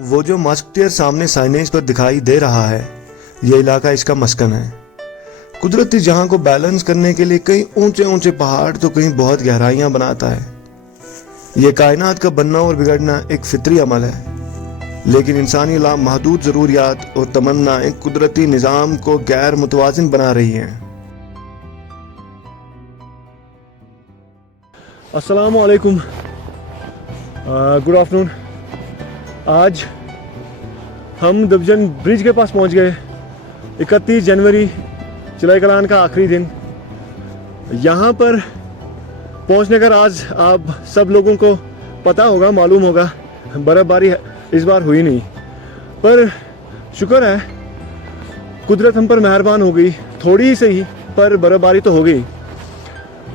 वो जो मस्कटियर सामने साइनेज पर दिखाई दे रहा है, ये इलाका इसका मस्कन है। कुदरती जहां को बैलेंस करने के लिए कहीं ऊंचे ऊंचे पहाड़ तो कहीं बहुत गहराइयां बनाता है। ये कायनात का बनना और बिगड़ना एक फितरी अमल है, लेकिन इंसानी लामहदूद ज़रूरियात और तमन्नाएं कुदरती निज़ाम को गैर मुतवाज़िन बना रही हैं। अस्सलामु अलैकुम, गुड आफ्टरनून। आज हम दबजन ब्रिज के पास पहुंच गए। 31 जनवरी चिलाई कलान का आखिरी दिन। यहाँ पर पहुंचने का राज आप सब लोगों को पता होगा, मालूम होगा। बर्फ़बारी इस बार हुई नहीं, पर शुक्र है कुदरत हम पर मेहरबान हो गई। थोड़ी ही सही, पर बर्फ़बारी तो हो गई।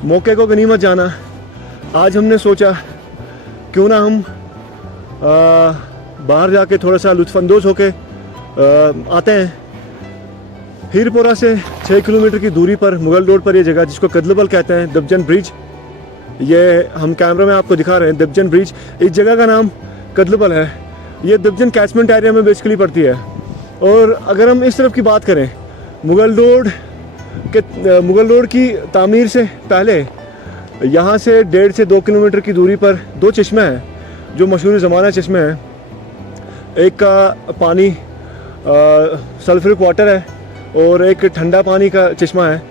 मौके को गनीमत जाना। आज हमने सोचा क्यों ना हम बाहर जाके थोड़ा सा लुत्फ़अंदोज़ होके आते हैं। हीरपोरा से 6 किलोमीटर की दूरी पर मुगल रोड पर ये जगह, जिसको कदलबल कहते हैं, दबजन ब्रिज। ये हम कैमरा में आपको दिखा रहे हैं, दबजन ब्रिज। इस जगह का नाम कदलबल है। ये दबजन कैचमेंट एरिया में बेसिकली पड़ती है। और अगर हम इस तरफ की बात करें, मुगल रोड की तामीर से पहले यहाँ से 1.5 से 2 किलोमीटर की दूरी पर 2 चश्मे हैं, जो मशहूर ज़माना चश्मे हैं। एक का पानी सल्फ्रिक वाटर है और एक ठंडा पानी का चश्मा है।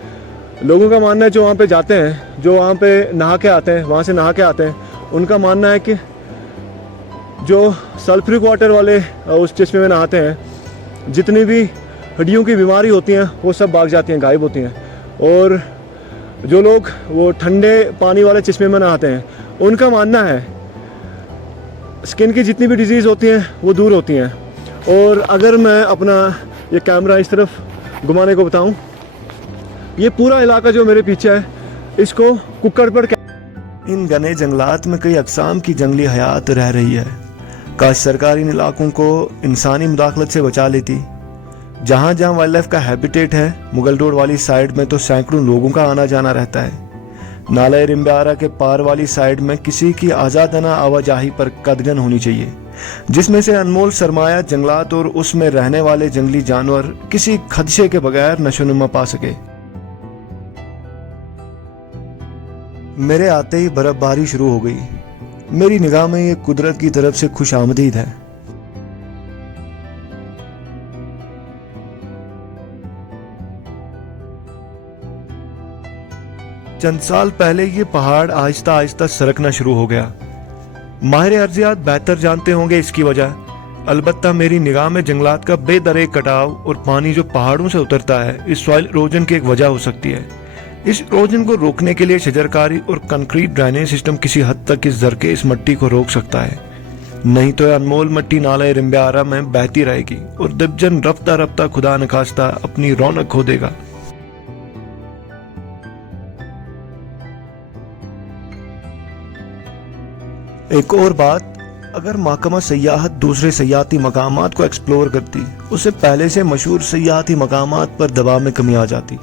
लोगों का मानना है जो वहाँ पे जाते हैं, जो वहाँ पे नहा के आते हैं, वहाँ से नहा के आते हैं, उनका मानना है कि जो सल्फ्रिक वाटर वाले उस चश्मे में नहाते हैं, जितनी भी हड्डियों की बीमारी होती हैं वो सब भाग जाती हैं, गायब होती हैं। और जो लोग वो ठंडे पानी वाले चश्मे में नहाते हैं, उनका मानना है स्किन की जितनी भी डिजीज़ होती हैं वो दूर होती हैं। और अगर मैं अपना ये कैमरा इस तरफ घुमाने को बताऊं, ये पूरा इलाका जो मेरे पीछे है, इसको कुक्कड़पड़। इन घने जंगलात में कई अक़साम की जंगली हयात रह रही है। काश सरकारी इन इलाकों को इंसानी मुदाखलत से बचा लेती। जहाँ जहाँ वाइल्ड लाइफ का हैबिटेट है, मुगल रोड वाली साइड में तो सैकड़ों लोगों का आना जाना रहता है। नाला रिम्बारा के पार वाली साइड में किसी की आज़ादाना आवाजाही पर कदगन होनी चाहिए, जिसमें से अनमोल सरमाया जंगलात और उसमें रहने वाले जंगली जानवर किसी खदशे के बगैर नशोनुमा पा सके। मेरे आते ही बर्फबारी शुरू हो गई। मेरी निगाह में ये कुदरत की तरफ से खुशामदीद है। चंद साल पहले ये पहाड़ आहिस्ता आहिस्ता सरकना शुरू हो गया। माहिर अर्जियात बेहतर जानते होंगे इसकी वजह। अलबत्ता मेरी निगाह में जंगलात का बेदरे कटाव और पानी जो पहाड़ों से उतरता है, इस सॉइल इरोजन की एक वजह हो सकती है। इस इरोजन को रोकने के लिए शजरकारी और कंक्रीट ड्रेनेज सिस्टम किसी हद तक इस जरके इस मट्टी को रोक सकता है। नहीं तो अनमोल मट्टी नाला रिम्बारा में बहती रहेगी और दबजन रफ्ता रफ्ता खुदा नखास्ता अपनी रौनक खो देगा। एक और बात, अगर महकमा सयाहत दूसरे सयाहती मकामात को एक्सप्लोर करती, उससे पहले से मशहूर सयाहती मकामात पर दबाव में कमी आ जाती।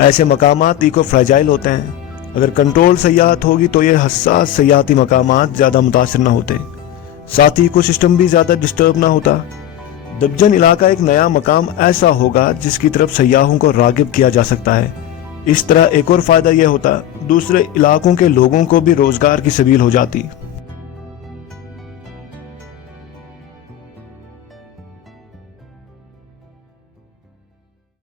ऐसे मकामात इको फ्रेजाइल होते हैं। अगर कंट्रोल सयाहत होगी तो ये हसास सयाहती मकामात ज़्यादा मुतासर न होते, साथ ही इको सिस्टम भी ज़्यादा डिस्टर्ब ना होता। दबजन इलाका एक नया मकाम ऐसा होगा जिसकी तरफ सयाहों को रागिब किया जा सकता है। इस तरह एक और फ़ायदा यह होता, दूसरे इलाकों के लोगों को भी रोज़गार की सबील हो जाती।